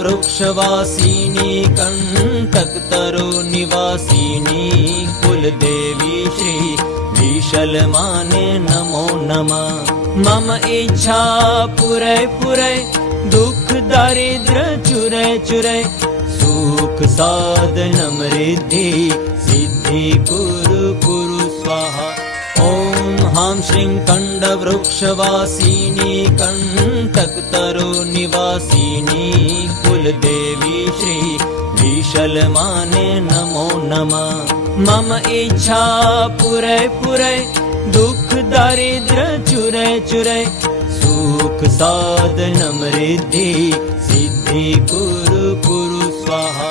वृक्षवासिनी कंटकतरो निवासिनी कुलदेवी श्री विशलमाने नमो नमः। मम इच्छा पुरै पुरै दुख दारिद्र चुरै चुरै सुख साधनम रिद्धि सिद्धि कुरु कुरु स्वाहा। ओम ह्रां श्रीं कंडवृक्षवासिनी कंटकतरो निवासिनी कुलदेवी श्री विशलमाने नमो नमः। मम इच्छा पुरै पुरै दुख दारिद्र चुरै चुरै सुख साधनम रिद्धि सिद्धि कुरु कुरु स्वाहा।